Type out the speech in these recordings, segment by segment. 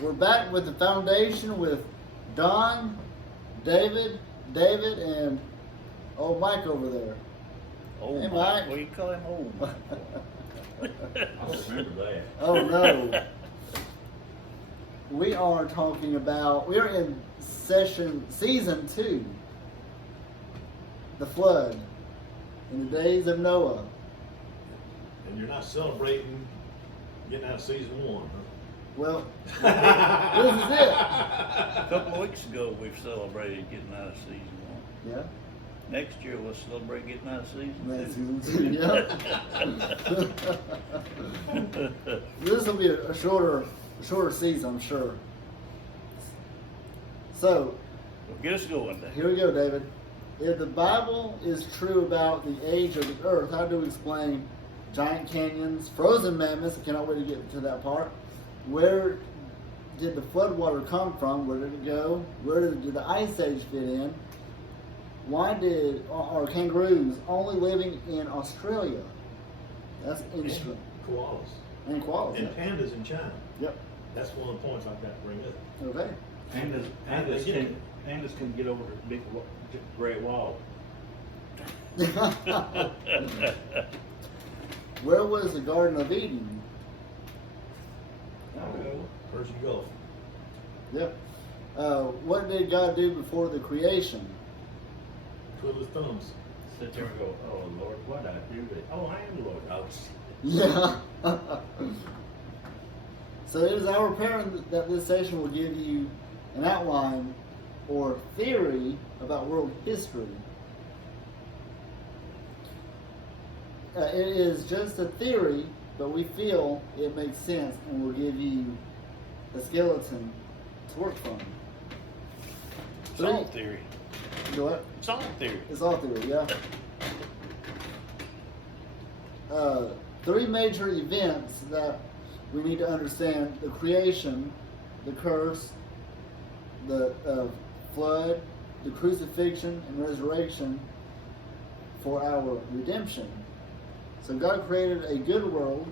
We're back with the foundation with Don, David, and old Mike over there. Old Hey, Mike. Mike. What do you call him, old Mike? I don't remember that. Oh no. We are talking about, we are in season 2, the flood, in the days of Noah. And you're not celebrating getting out of season 1, huh? Well, this is it. A couple of weeks ago, we've celebrated getting out of season 1. Yeah. Next year, we'll celebrate getting out of season 2. That's season 2, yeah. This will be a shorter season, I'm sure. So, Well, get us going, Dave. here we go, David. If the Bible is true about the age of the earth, how do we explain giant canyons, frozen mammoths? I cannot wait to get to that part. Where did the floodwater come from? Where did it go? Where did the Ice Age fit in? Why are kangaroos only living in Australia? That's interesting. Koalas. And koalas. And pandas in China. Yep. That's one of the points I've got to bring up. Okay. Pandas can get over the big Great Wall. Where was the Garden of Eden? Persian Gulf. Yep. What did God do before the creation? Twiddle his thumbs. Sit there and go, oh Lord, what I do? Oh, I am Lord. Oh, Yeah. So it is our prayer that this session will give you an outline or theory about world history. It is just a theory, but we feel it makes sense and will give you a skeleton to work from. It's all theory. Go what? It's all theory. It's all theory, yeah. 3 major events that we need to understand: the creation, the curse, the flood, the crucifixion and resurrection for our redemption. So God created a good world.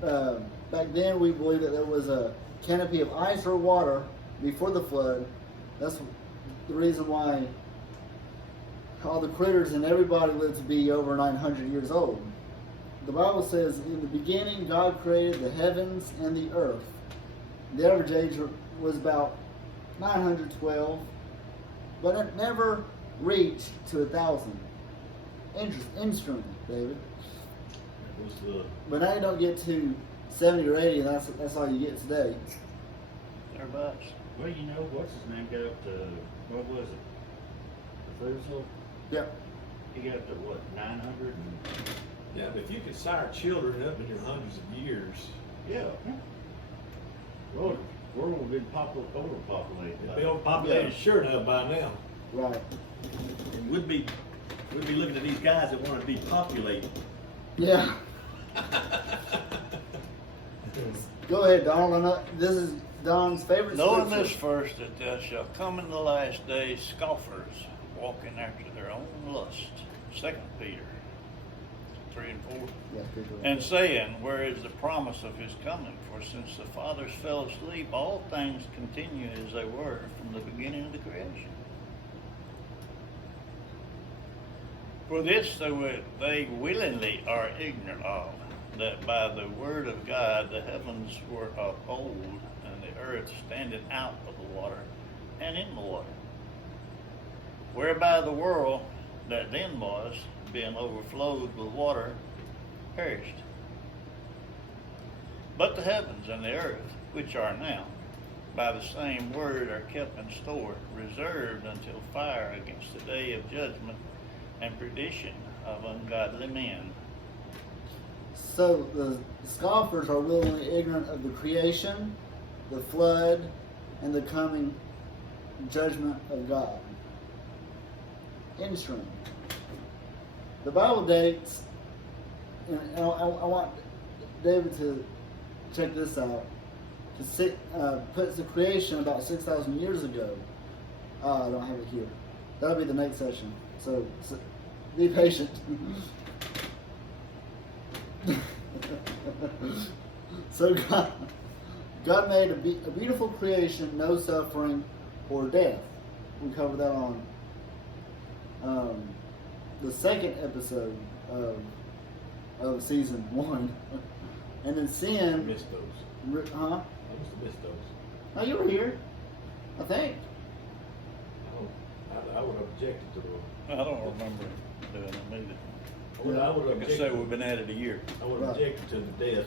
Back then we believed that there was a canopy of ice or water before the flood. That's the reason why all the critters and everybody lived to be over 900 years old. The Bible says, in the beginning God created the heavens and the earth. The average age was about 912, but it never reached to 1,000. Interesting, David. That was the But now you don't get to 70 or 80, and that's all you get today. Thereabouts. well, you know, what's his name got up to, what was it? Methuselah? Yep. He got up to what, 900 and, yeah. But if you could sire children up in your hundreds of years, yeah. Well, the world would have been overpopulated. it'd be overpopulated sure enough by now. Right. And we'd be looking at these guys that want to be populated. Yeah. Go ahead, Don. I know this is Don's favorite Knowing scripture. this first, that there shall come in the last days scoffers, walking after their own lust. 2 Peter 3 and 4. Yeah, good one. And saying, where is the promise of his coming? For since the fathers fell asleep, all things continue as they were from the beginning of the creation. For this they willingly are ignorant of, that by the word of God the heavens were of old, and the earth standing out of the water and in the water, whereby the world that then was, being overflowed with water, perished. But the heavens and the earth, which are now, by the same word are kept in store, reserved until fire against the day of judgment and perdition of ungodly men. So the scoffers are willingly ignorant of the creation, the flood, and the coming judgment of God. Interesting. The Bible dates, and I want David to check this out, puts the creation about 6,000 years ago. I don't have it here. That'll be the next session. So be patient. So God made a beautiful creation, no suffering or death. We covered that on the second episode of season 1. And then I sin. missed those. Huh? I must have missed those. Oh, you were here, I think. I would have objected to those. I don't remember doing them either. I would have Like I say, we've been at it a year. I would have Right. objected to the death.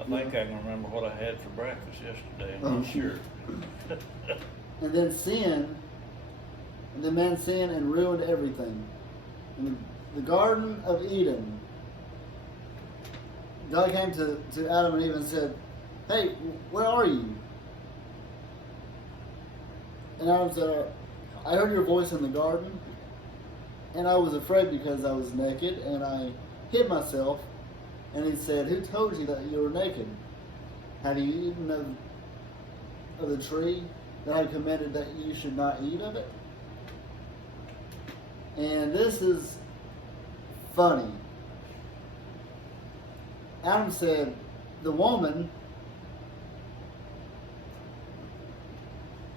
I think I can remember what I had for breakfast yesterday, I'm Oh. not sure. And then sin, and then man sinned and ruined everything. In the Garden of Eden, God came to Adam and Eve and said, "Hey, where are you?" And Adam said, "I heard your voice in the garden, and I was afraid because I was naked, and I hid myself." And he said, "Who told you that you were naked? Have you eaten of the tree that I commanded that you should not eat of it?" And this is funny. Adam said, "The woman,"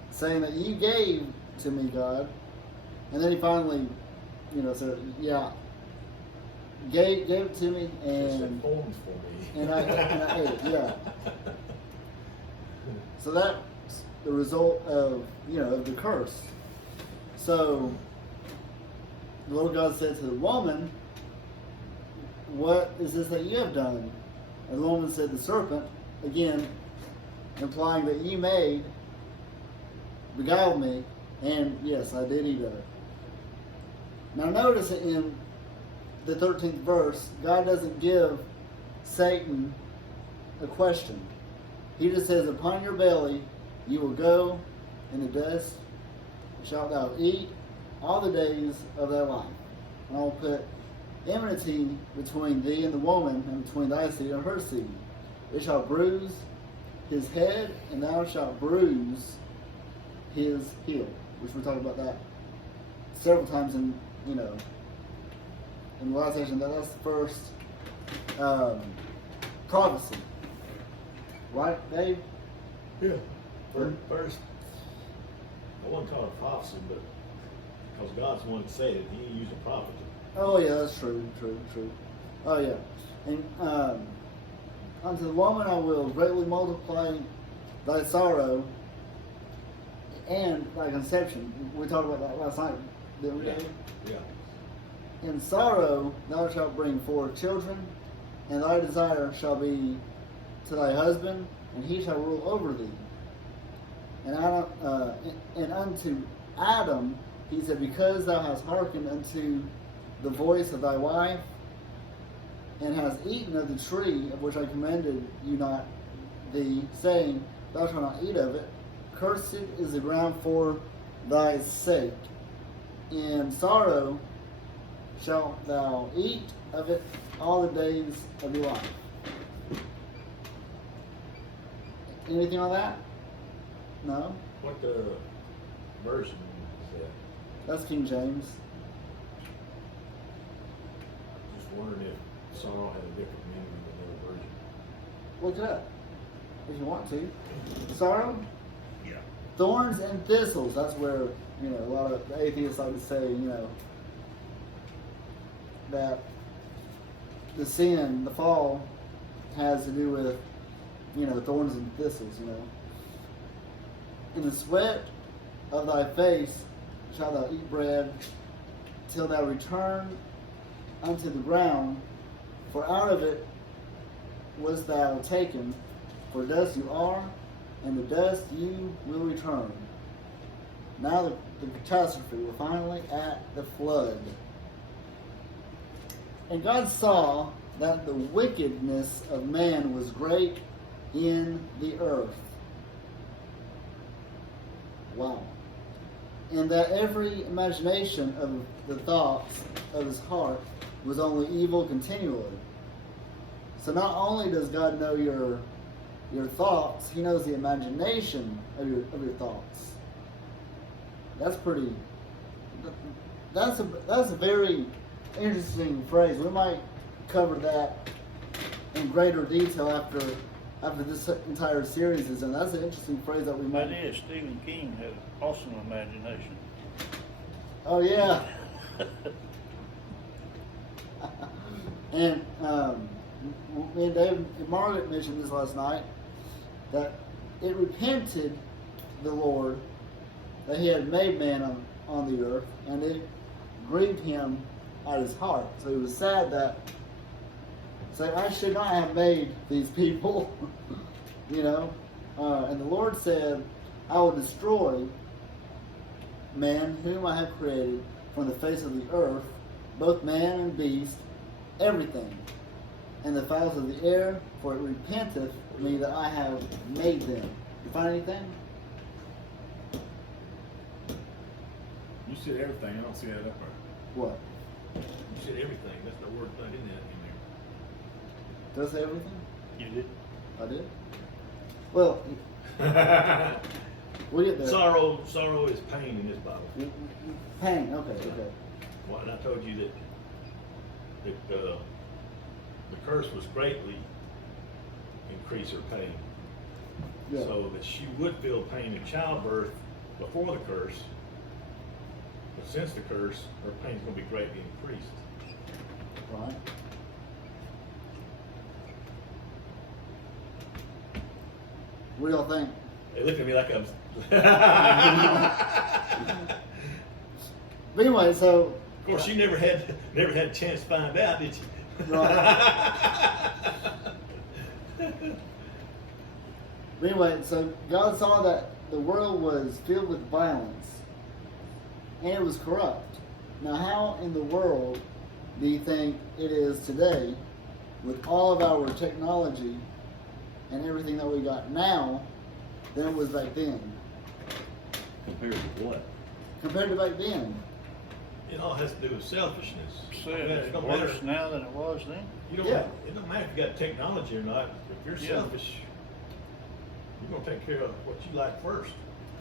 saying that you gave to me, God. And then he finally, said, "Yeah, gave it to me, Just and forms for me. and I ate it." Yeah. So that's the result of of the curse. So the Lord God said to the woman, "What is this that you have done?" And the woman said, "The serpent," again implying that you beguiled me, and yes, I did eat of it. Now notice in the 13th verse, God doesn't give Satan a question. He just says, "Upon your belly you will go, in the dust shalt thou eat all the days of thy life. And I will put enmity between thee and the woman, and between thy seed and her seed. It shall bruise his head, and thou shalt bruise his heel." Which we talked about that several times in the last section. That's the first prophecy, right, Dave? Yeah. First, I wouldn't call it prophecy, but because God's the one that said it, He used a prophet. Oh yeah, that's true. Oh yeah, and unto the woman I will greatly multiply thy sorrow and thy conception. We talked about that last night, didn't we? Yeah. Dave? Yeah. In sorrow thou shalt bring forth children, and thy desire shall be to thy husband, and he shall rule over thee. And unto Adam he said, "Because thou hast hearkened unto the voice of thy wife, and hast eaten of the tree of which I commanded you not thee, saying, Thou shalt not eat of it, cursed is the ground for thy sake. In sorrow shalt thou eat of it all the days of your life." Anything on that? No? What version is that? That's King James. Just wondering if sorrow had a different meaning than the other version. Look it up if you want to. Sorrow? Yeah. Thorns and thistles. That's where, a lot of atheists like to say, that the sin, the fall, has to do with, thorns and thistles, In the sweat of thy face shalt thou eat bread, till thou return unto the ground, for out of it was thou taken, for dust you are, and the dust you will return. Now the catastrophe, we're finally at the flood. And God saw that the wickedness of man was great in the earth. Wow. And that every imagination of the thoughts of his heart was only evil continually. So not only does God know your thoughts, He knows the imagination of your thoughts. That's pretty. That's a very interesting phrase. We might cover that in in greater detail after this entire series is, and that's an interesting phrase that we That might. is, Stephen King had an awesome imagination. Oh yeah. And me and Dave and Margaret mentioned this last night, that it repented the Lord that He had made man on the earth, and it grieved Him at His heart. So He was sad that, I should not have made these people, you know. And the Lord said, I will destroy man whom I have created from the face of the earth, both man and beast, everything, and the fowls of the air, for it repenteth me that I have made them. You find anything? You said everything. I don't see that up there. What? You said everything. That's the word not in there. Did I say everything? You did? I did? Well, we get there. Sorrow is pain in this Bible. Pain, okay. Well, and I told you that the curse was greatly increase her pain. Yeah. So that she would feel pain in childbirth before the curse, but since the curse, her pain's going to be greatly increased. Right. What do y'all think? They look at me like I'm. But anyway, so. Of course, you never had a chance to find out, did you? Right. But anyway, so God saw that the world was filled with violence and it was corrupt. Now, how in the world do you think it is today with all of our technology and everything that we got now than it was back then? Compared to what? Compared to back then. It all has to do with selfishness. So It it's don't worse matter. now than it was then? You don't. Yeah. It don't matter if you got technology or not. If you're Yeah. selfish, you're gonna take care of what you like first.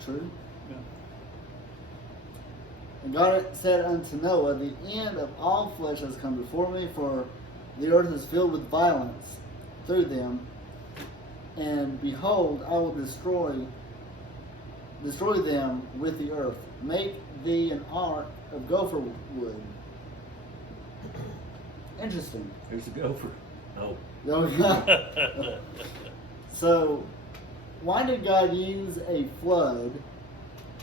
True. Yeah. And God said unto Noah, the end of all flesh has come before me, for the earth is filled with violence through them. And behold, I will destroy them with the earth. Make thee an ark of gopher wood. Interesting. Who's the gopher? Oh. So, why did God use a flood?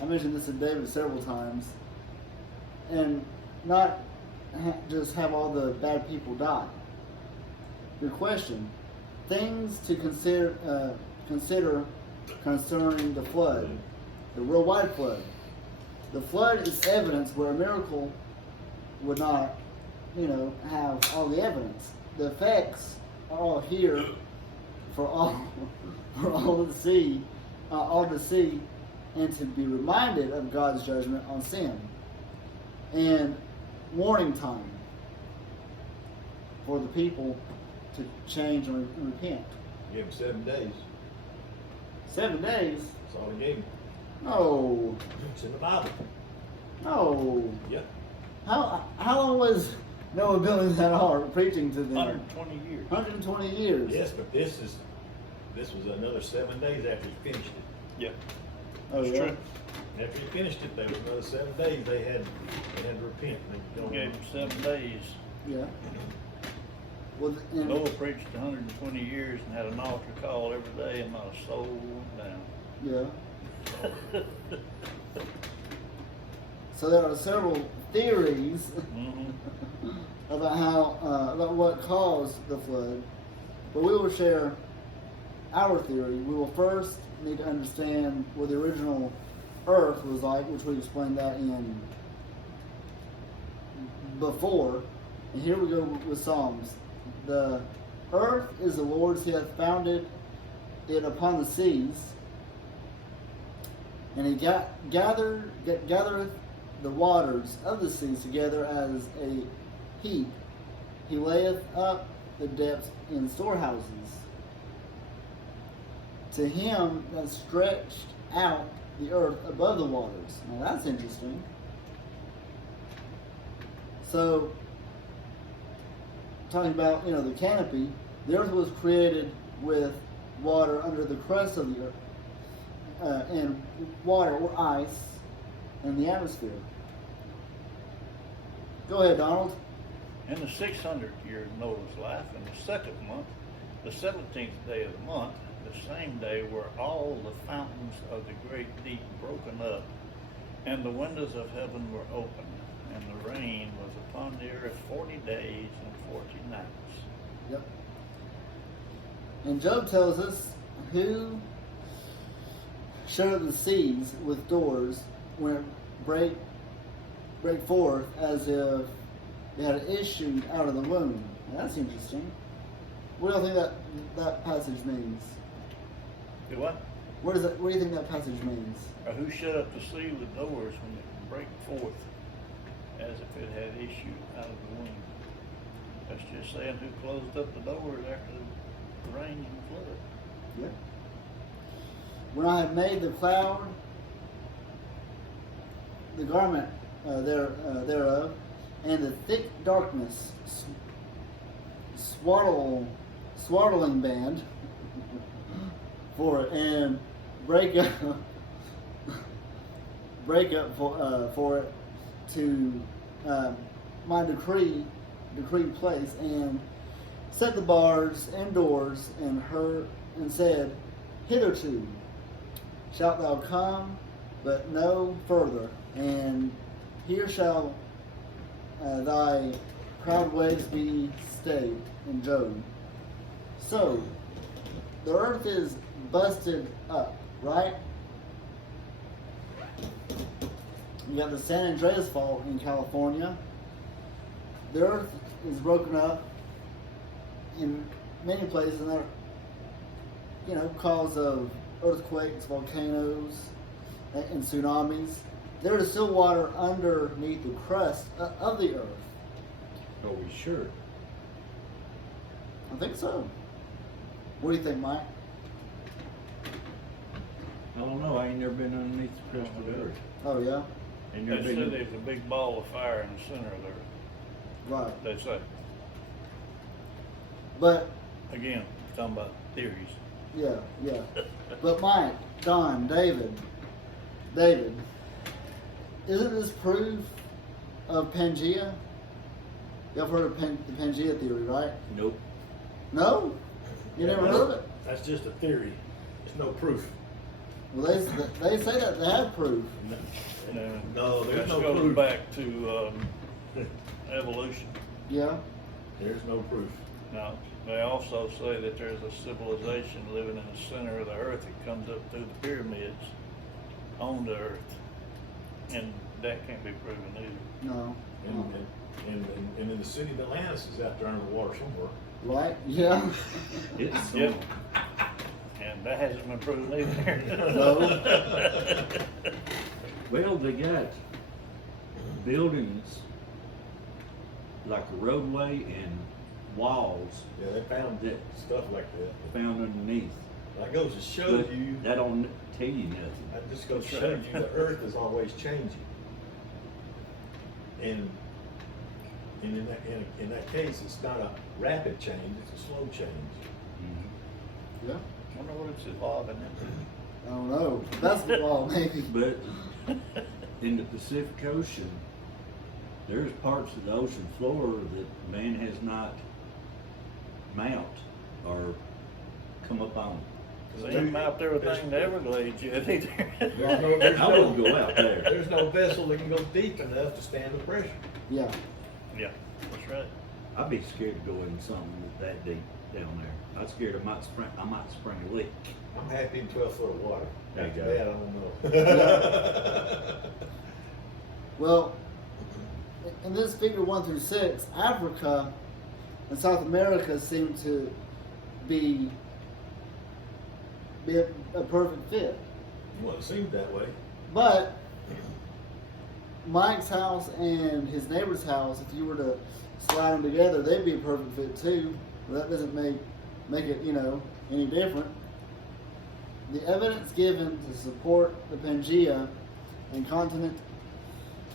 I mentioned this to David several times, and not just have all the bad people die. Good question. Things to consider concerning the flood, the worldwide flood. The flood is evidence where a miracle would not, have all the evidence. The effects are all here for all to see, and to be reminded of God's judgment on sin, and warning time for the people to change and repent. Give him 7 days. 7 days? That's all he gave him. No. It's in the Bible. No. Yep. How long was Noah building that ark, preaching to them? 120 years. 120 years. Yes, but this was another 7 days after he finished it. Yeah. Oh, That's yeah? true. After he finished it, there was another 7 days they had to repent. They He gave him 7 days. Yeah. Well, and, Noah preached 120 years and had an altar call every day, and not a soul went down. yeah. So there are several theories Mm-hmm. about what caused the flood, but we will share our theory. We will first need to understand what the original earth was like, which we explained that in before. And here we go with Psalms. The earth is the Lord's; He hath founded it upon the seas, and He gathereth the waters of the seas together as a heap. He layeth up the depths in storehouses. To Him that stretched out the earth above the waters. Now that's interesting. So, talking about the canopy, The earth was created with water under the crust of the earth, and water or ice in the atmosphere. Go ahead, Donald. In the 600th year of Noah's life, in the second month, the 17th day of the month, the same day were all the fountains of the great deep broken up, and the windows of heaven were opened, and the rain was upon the earth 40 days and 40 nights. Yep. And Job tells us who shut up the seas with doors when it break forth as if it had issued out of the womb. Now, that's interesting. What do you think that passage means? Do what? What do you think that passage means? Or who shut up the sea with doors when it break forth, as if it had issued out of the womb? That's just saying who closed up the doors after the rain and flood. Yeah. When I have made the cloud, the garment thereof, and the thick darkness, swaddling band for it, and break up for it to my decreed place, and set the bars and doors, and said, hitherto shalt thou come, but no further, and here shall thy proud ways be stayed. In Job. So the earth is busted up, right? You got the San Andreas Fault in California. The earth is broken up in many places, and they're, cause of earthquakes, volcanoes, and tsunamis. There is still water underneath the crust of the earth. Are we sure? I think so. What do you think, Mike? I don't know. I ain't never been underneath the crust of the earth. Oh yeah, Ain't They never said been. there's a big ball of fire in the center of the earth. right. They say. But Again, talking about theories. yeah. But Mike, Don, David, isn't this proof of Pangaea? Y'all have heard of the Pangaea Theory, right? Nope. No? You never heard of it? That's just a theory. There's no proof. Well, they say that they have proof. No, there's That no goes proof. back to evolution. Yeah. There's no proof. Now, they also say that there's a civilization living in the center of the earth that comes up through the pyramids on the earth. And that can't be proven either. No. And in the city of Atlantis is out there under the water somewhere. Right? Yeah. It's Yep. And that hasn't been proven either. No. Well, they got buildings like a roadway and walls Yeah, they found that stuff like that. found underneath. That goes to show But you. that don't tell you nothing. That just goes to That's show right. you the earth is always changing. And in that case, it's not a rapid change, it's a slow change. Mhm. Yeah. I wonder what it's evolving into. I don't know. Basketball, maybe. But in the Pacific Ocean, there's parts of the ocean floor that man has not mapped or come up on. They ain't out there with things in the Everglades yet either. I wouldn't go out there. There's no vessel that can go deep enough to stand the pressure. Yeah. Yeah, that's right. I'd be scared to go in something that deep down there. I'm scared I might spring a leak. I'm happy in 12 foot of water. There you After go. that, I don't know. Well, in this figure 1 through 6, Africa and South America seem to be a perfect fit. Well, it seemed that way. But Mike's house and his neighbor's house, if you were to slide them together, they'd be a perfect fit too. But that doesn't make it, any different. The evidence given to support the Pangaea and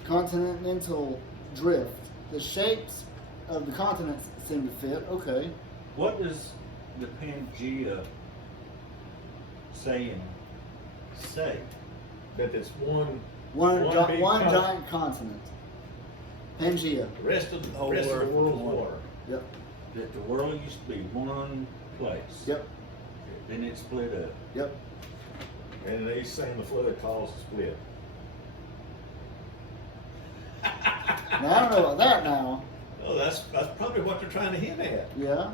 continental drift, the shapes of the continents seem to fit. Okay. What does the Pangaea saying say? That it's one One big giant continent. Pangaea. The rest of the Whole world's earth is one. water. Yep. That the world used to be one place. Yep. Then it split up. Yep. And they saying the flood caused the split. Now I don't know about that now. Oh, that's probably what they're trying to hint at. Yeah.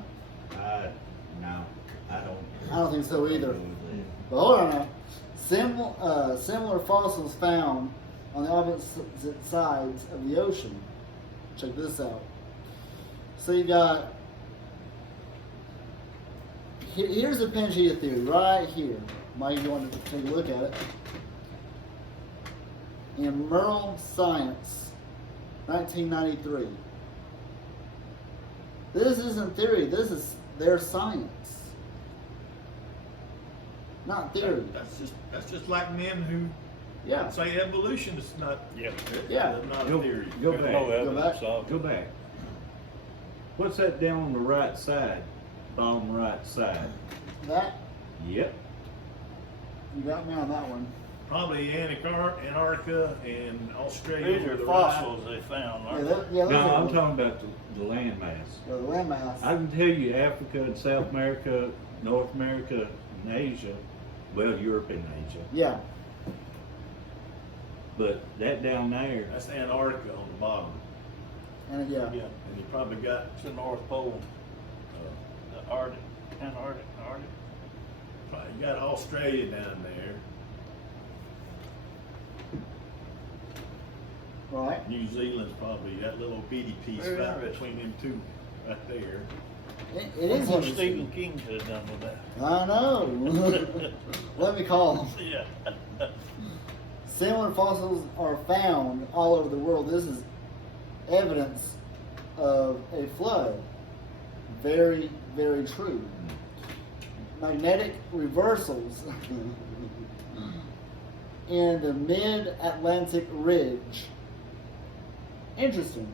No, I don't. I don't think so either. believe that. But hold on now. Similar fossils found on the opposite sides of the ocean. Check this out. So you got, here's the Pangaea Theory right here. Mike, you want to take a look at it. In Merle Science, 1993. This isn't theory, this is their science. Not theory. That's just like men who Yeah. say evolution is not. Yep. Yeah. Not Go- a theory. go There's back. no Go evidence back. of Go it. back. What's that down on the right side? Bottom right side. That, Yep. you got me on that one. Probably Antarctica and Australia. These are to the fossils they found, Yeah, aren't that, yeah, those No, are I'm talking about the landmass. the landmass. I can tell you Africa and South America, North America and Asia, well, Europe and Asia, Yeah. but that down there, That's Antarctica on the bottom. And yeah. Yeah. And you probably got It's the North Pole, the Arctic, Antarctic. you got Australia down there. Right. New Zealand's probably that little bitty piece Very right interesting. between them two, right there. It is What interesting. Stephen King could have done with that. I know. Let me call them. Yeah. Similar fossils are found all over the world. This is evidence of a flood. Very, very true. Magnetic reversals in the mid-Atlantic ridge. Interesting.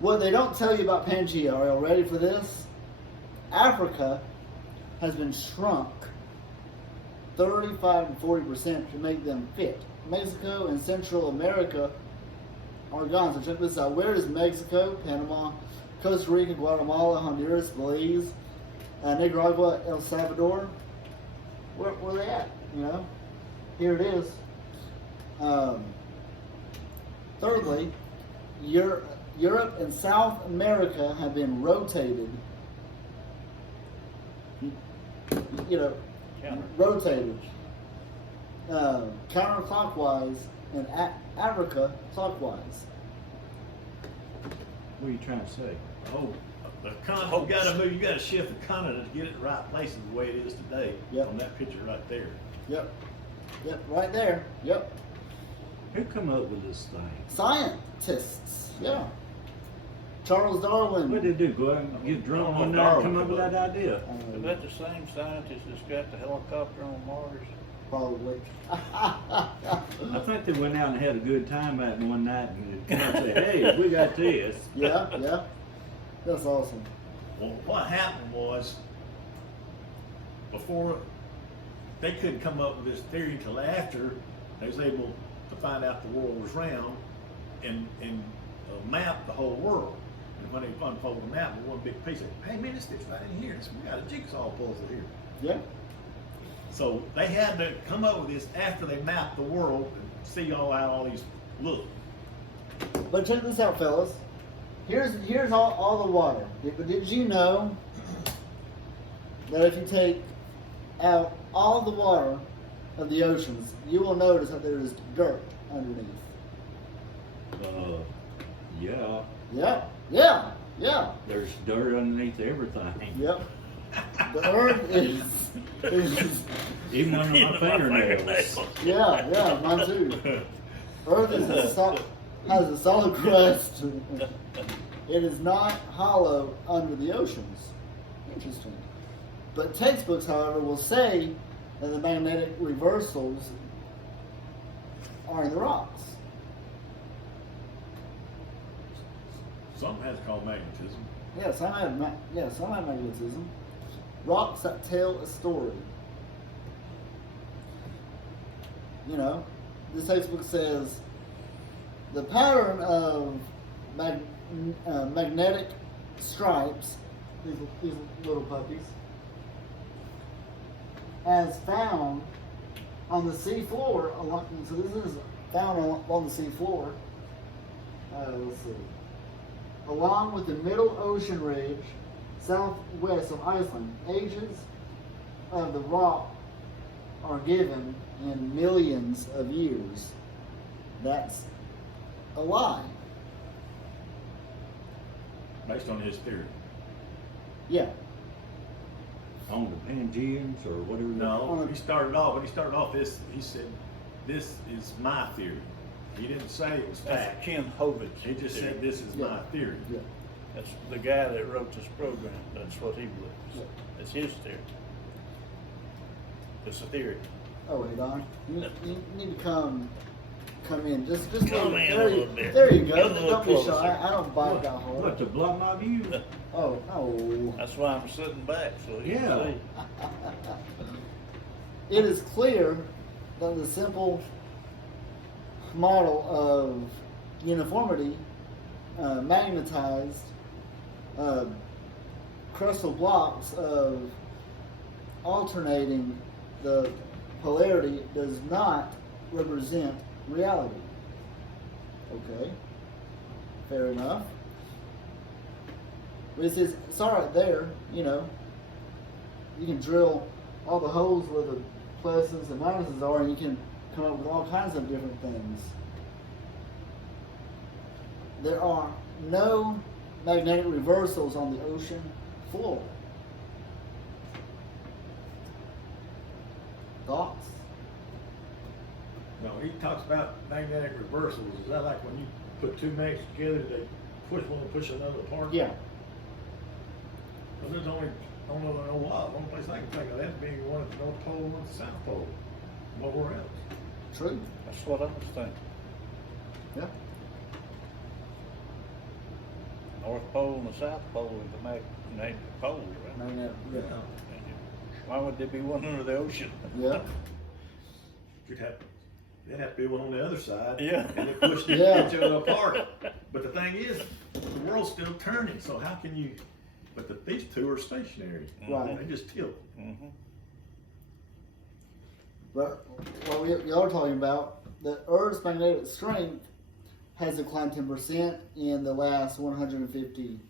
What they don't tell you about Pangaea, are y'all ready for this? Africa has been shrunk 35 to 40% to make them fit. Mexico and Central America are gone. So check this out. Where is Mexico, Panama, Costa Rica, Guatemala, Honduras, Belize, Nicaragua, El Salvador? Where are they at? You know, here it is. Thirdly, Europe and South America have been rotated. You know, rotated counterclockwise, and Africa clockwise. what are you trying to say? Oh, the continent, you gotta move, you gotta shift the continent to get it in the right places the way it is today. Yep. On that picture right there. Yep. Yep, right there. Yep. Who come up with this thing? Scientists. Yeah. Charles Darwin. What did they do? Go out and get drunk one night and come up with that idea? Is that the same scientist that's got the helicopter on Mars? Probably. I think they went out and had a good time out one night and come and say, hey, we got this. Yeah, yeah. That's awesome. Well, what happened was, before they couldn't come up with this theory until after they was able to find out the world was round and map the whole world. And when they unfolded the map with one big piece, they said, hey man, this fits right in here. So we got a jigsaw puzzle here. Yeah. So they had to come up with this after they mapped the world and see all these look. But check this out, fellas. Here's all the water. But did you know that if you take out all the water of the oceans, you will notice that there is dirt underneath? Yeah, Yeah, yeah, yeah. there's dirt underneath everything. Yep. The earth is Even under my fingernails. yeah, mine too. Earth is has a solid crust. It is not hollow under the oceans. Interesting. But textbooks, however, will say that the magnetic reversals are in the rocks. Something has to call magnetism. Yeah, some have magnetism. Rocks that tell a story. You know, this textbook says the pattern of magnetic stripes, these little puppies, as found on the sea floor. So this is found on the sea floor. Let's see. Along with the middle ocean ridge, southwest of Iceland, ages of the rock are given in millions of years. That's a lie. Based on his theory. Yeah. On the Pangaeans or whatever. No, when he started off this, he said, "This is my theory." He didn't say it was That's fact. Ken Hovind's He just theory. said, "This is Yeah. my theory." Yeah. That's the guy that wrote this program. That's what he believes. Yeah. It's his theory. It's a theory. Oh wait, Don. You need to come in. Just Come in a little bit. There you Get a go. little Don't be closer. shy. I don't bite that What, hard. to block my view? Oh no. That's why I'm sitting back so you Yeah. can see. It is clear that the simple model of uniformity, magnetized crystal blocks of alternating the polarity does not represent reality. Okay, fair enough. But it says, it's all right there, you know. You can drill all the holes where the pluses and minuses are, and you can come up with all kinds of different things. There are no magnetic reversals on the ocean floor. Thoughts? No, he talks about magnetic reversals. Is that like when you put two magnets together, they push one and push another apart? Yeah. Well, there's only, I don't know why. One place I can think of that being one at the North Pole and one at the South Pole. Nowhere else. True. That's what I was thinking. Yeah. North Pole and the South Pole is the magnetic pole, right? Magnetic. Yeah. Why would there be one under the ocean? Yeah. You'd have, they'd have to be one on the other side. Yeah. And they push Yeah. each other apart. But the thing is, the world's still turning, so how can you, but these two are stationary. Right. They just tilt. Mm-hmm. But what we are talking about, the Earth's magnetic strength has declined 10% in the last 150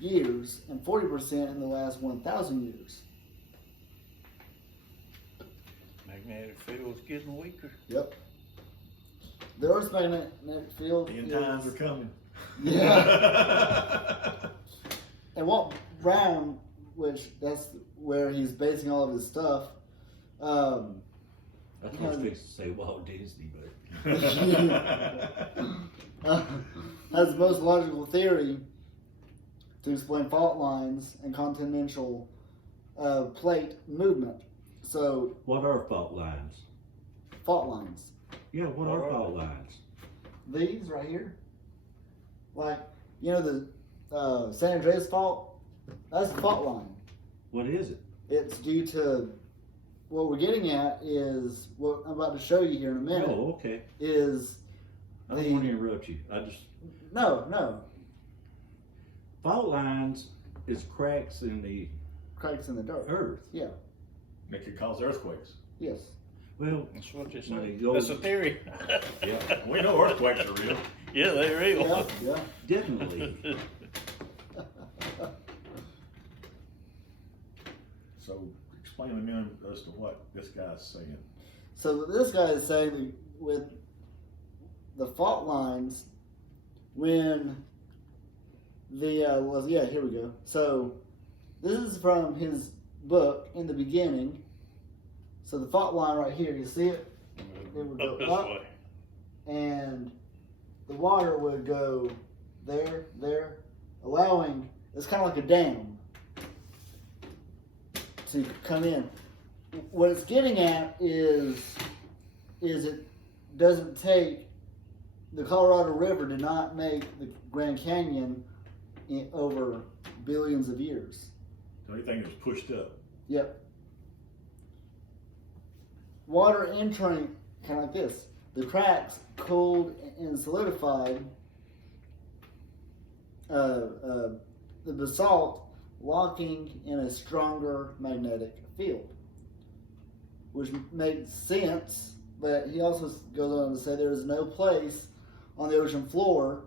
years and 40% in the last 1,000 years. Magnetic field's getting weaker. Yep. The Earth's magnetic field The end times are coming. Yeah. And Walt Brown, which that's where he's basing all of his stuff, I thought I was fixing to say Walt Disney, but has the most logical theory to explain fault lines and continental plate movement. So, what are fault lines? fault lines. Yeah, what are fault lines? These right here, like, you know, the San Andreas fault, that's a fault line. What is it? It's due to, what we're getting at is, what I'm about to show you here in a minute, Oh, okay. is I don't want to interrupt you. I just no, fault lines is cracks in the cracks in the dirt. earth. Yeah, It could cause earthquakes. yes. Well, That's what you When say. it goes- That's a theory. yeah, We know earthquakes are real. Yeah, they're real. Yeah, yeah. definitely. So explain to me as to what this guy's saying. So this guy is saying that with the fault lines, when the here we go. So this is from his book In the Beginning. So the fault line right here, you see it? It would go Up this up, way. and the water would go there, allowing, it's kind of like a dam to come in. What it's getting at is it doesn't take, the Colorado River did not make the Grand Canyon over billions of years. So anything that's pushed up. Yep. Water entering, kind of like this. The cracks cooled and solidified. The basalt locking in a stronger magnetic field, which makes sense. But he also goes on to say there is no place on the ocean floor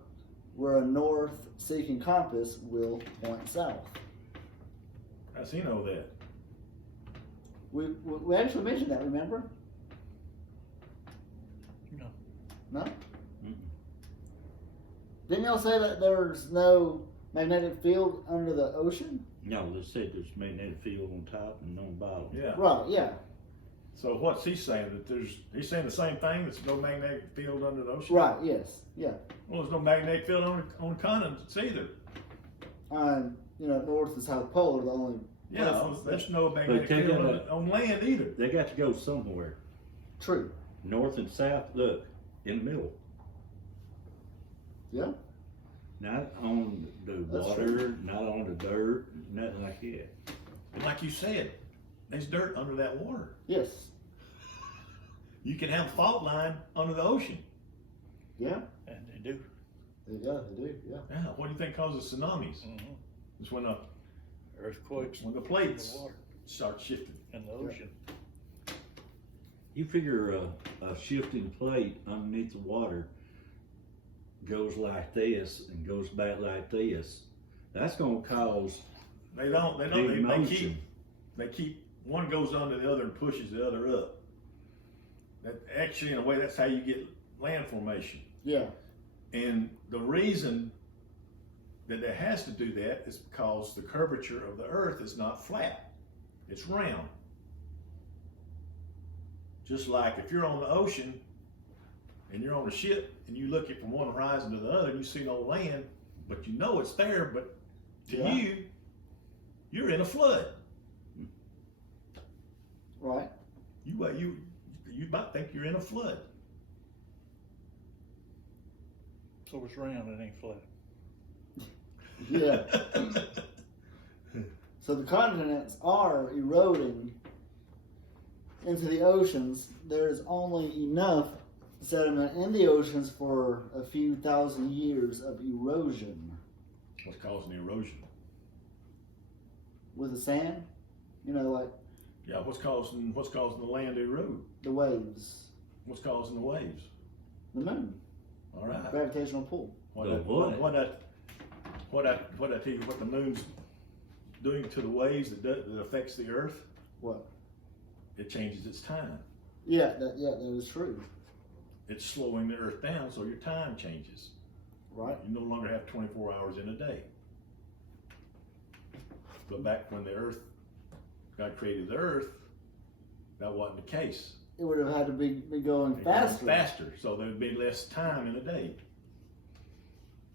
where a north-seeking compass will point south. How's he know that? We actually mentioned that, remember? No. No? Mm-mm. Didn't y'all say that there's no magnetic field under the ocean? No, they said there's magnetic field on top and on bottom. Yeah. Right, yeah. So what's he saying? That he's saying the same thing. There's no magnetic field under the ocean. Right, yes, yeah. Well, there's no magnetic field on continents either. North and South Pole are the only Yeah, places. there's no magnetic take field that on land either. They got to go somewhere. True. North and south, look, in the middle. Yeah. Not on the That's water, true. not on the dirt, nothing like that. And like you said, there's dirt under that water. Yes. You can have a fault line under the ocean. Yeah. And they do. Yeah, they do, yeah. Yeah. What do you think causes tsunamis? Mm-hmm. It's when Earthquakes the in plates the water, start shifting. in the ocean. You figure a shifting plate underneath the water goes like this and goes back like this. That's going to cause They big don't. motion. They keep one goes under the other and pushes the other up. That actually, in a way, that's how you get land formation. Yeah. And the reason that it has to do that is because the curvature of the earth is not flat, it's round. Just like if you're on the ocean and you're on a ship and you look it from one horizon to the other and you see no land, but you know it's there, but to Yeah. you're in a flood. Right. You might think you're in a flood. So it's round, it ain't flat. Yeah. So the continents are eroding into the oceans. There's only enough sediment in the oceans for a few thousand years of erosion. What's causing the erosion? With the sand, like Yeah, what's causing the land to erode? the waves, What's causing the waves? the moon, All right. gravitational pull. What The I what? tell you what the moon's doing to the waves that affects the earth? What? It changes its time. Yeah, that is true. It's slowing the earth down, so your time changes. Right. You no longer have 24 hours in a day. But back when God created the earth, that wasn't the case. It would have had to be going It faster. goes faster, so there'd be less time in a day.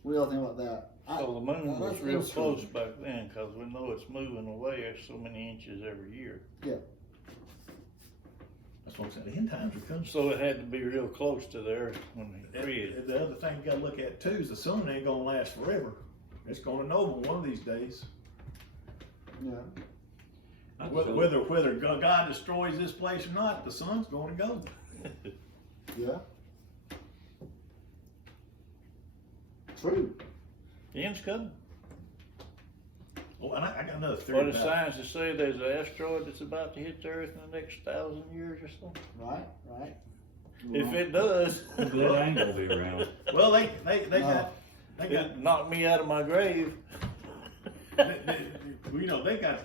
What do y'all think about that? So the moon Well, was that's real interesting. close back then, cause we know it's moving away so many inches every year. That's what I'm saying. The end times are coming. So it had to be real close to the earth when they created it. The other thing you gotta look at too is the sun ain't gonna last forever. It's gonna know one of these days. Yeah. Whether God destroys this place or not, the sun's gonna go. Yeah. True. The end's coming. Oh, and I got another theory What the about scientists say, there's an asteroid that's about to hit the earth in the next 1,000 years or so. Right. Right. If it does, I'm glad I ain't gonna be around. Well, they got it knocked me out of my grave. they got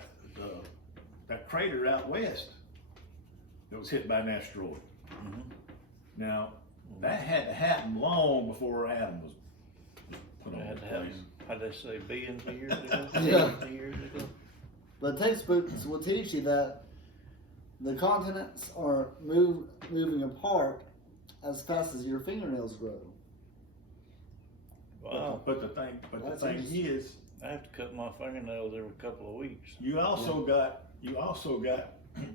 that crater out west that was hit by an asteroid. Mhm. Now that had to happen long before Adam was put on It had the to place. happen, how'd they say, billions of years ago? Yeah. Billions of years ago? But textbooks will teach you that the continents are moving apart as fast as your fingernails grow. Wow. But the thing That's is, interesting. I have to cut my fingernails every couple of weeks. you also got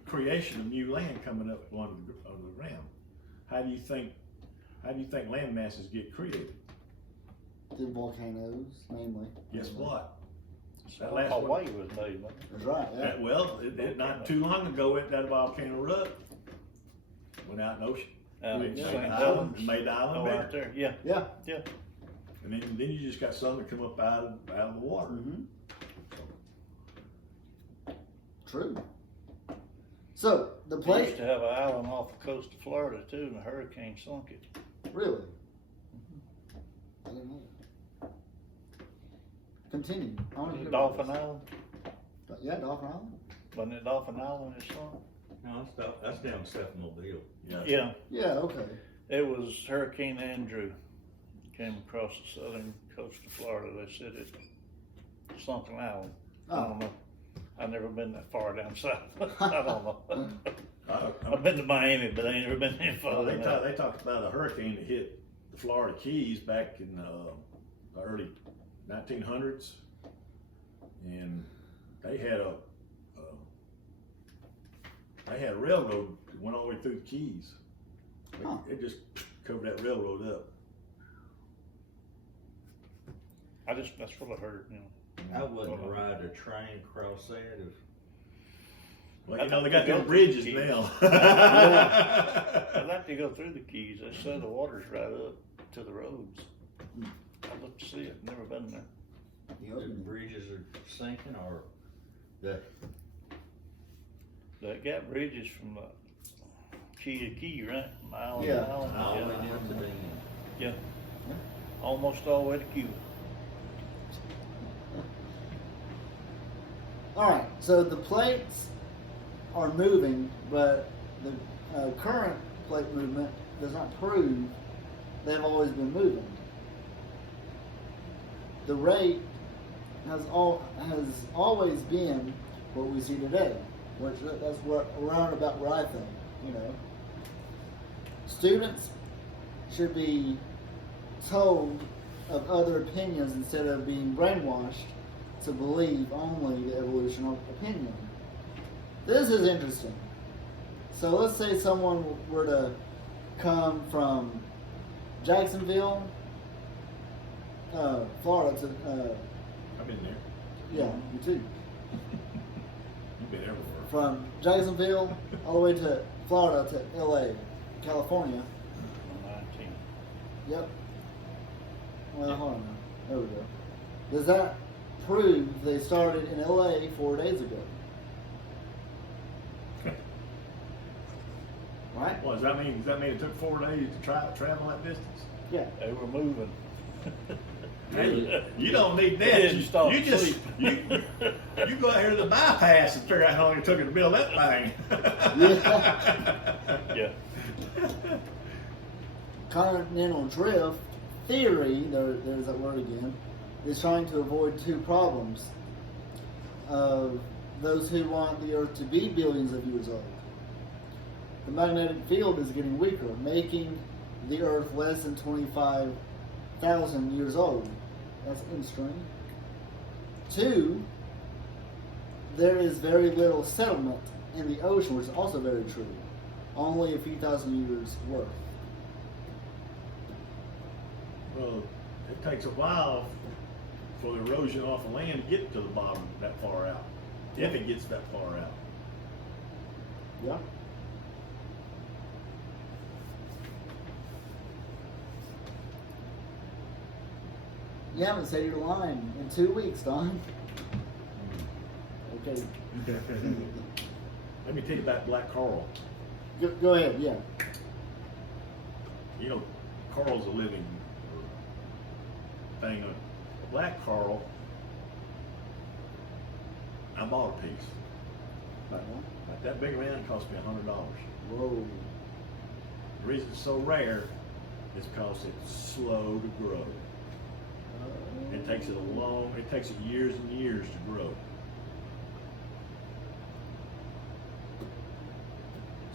creation of new land coming up on the ground. How do you think land masses get created? through volcanoes, mainly. Guess what? So That last Hawaii one- was made, wasn't it? That's right. Yeah. Well, not too long ago, that volcano erupted. Went out in the ocean. Made St. the island, Helens. made the island Oh, bigger. out there, yeah, Yeah. yeah. And then you just got some that come up out of the water. Mm-hmm. True. So the They used plate, to have an island off the coast of Florida too, and a hurricane sunk it. really. I didn't know that. Continue. I wanna hear about Dolphin this. Island, Yeah, Dolphin Island. wasn't it Dolphin Island it sunk? No, that's down South Mobile. Yeah, Yeah. Okay. it was Hurricane Andrew, came across the southern coast of Florida, they said it sunk an island. I don't know, I've never been that far down south, I don't know. I've been to Miami, but I ain't never been that far. They talked about a hurricane that hit the Florida Keys back in the early 1900s, and they had a railroad that went all the way through the Keys. Huh. It just covered that railroad up. That's what I heard, you know. I wouldn't ride a train across that if. Well, I'd they like got to go them through the bridges Keys. now. I'd like to go through the Keys, they say the water's right up to the roads. I'd love to see it, never been there. The bridges are sinking or the, They got bridges from key to key, right? Mile to Yeah. mile. all the way down to the end. Yeah, almost all the way to Cuba. All right. So the plates are moving, but the current plate movement does not prove they've always been moving. The rate has always been what we see today, which that's what around about where I think. You know, students should be told of other opinions instead of being brainwashed to believe only the evolutional opinion. This is interesting. So let's say someone were to come from Jacksonville, Florida to, I've been there. yeah, you too. You've been everywhere. From Jacksonville all the way to Florida to LA, California. 19. Yep. Well, hold on now. There we go. Does that prove they started in LA 4 days ago? Right? Well, does that mean it took 4 days to travel that distance? Yeah. They were moving. Hey, you don't need They that. didn't stop You just sleep. you go out here to the bypass and figure out how long it took it to build that thing. Yeah. Continental drift theory, there's that word again, is trying to avoid two problems of those who want the Earth to be billions of years old. The magnetic field is getting weaker, making the Earth less than 25,000 years old. That's interesting. Two, there is very little settlement in the ocean, which is also very true. Only a few thousand years worth. Well, it takes a while for the erosion off the land to get to the bottom that far out, if it gets that far out. Yeah. You haven't said your line in 2 weeks, Don. Okay. Let me tell you about black coral. Go ahead, yeah. You know, coral's a living thing. A black coral, I bought a piece. Like that big around cost me $100. Whoa. The reason it's so rare is because it's slow to grow. It takes it years and years to grow.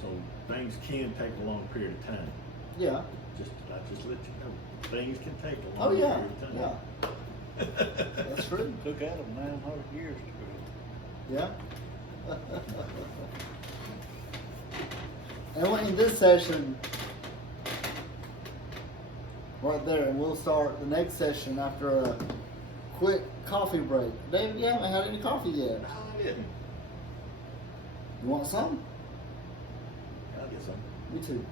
So things can take a long period of time. Yeah. I just let you know. Things can take a Oh long yeah. period of time. Yeah. That's true. Took Adam 900 years to grow. Yeah. And in this session, right there, and we'll start the next session after a quick coffee break. David, you haven't had any coffee yet. I didn't. You want some? I'll get some. Me too.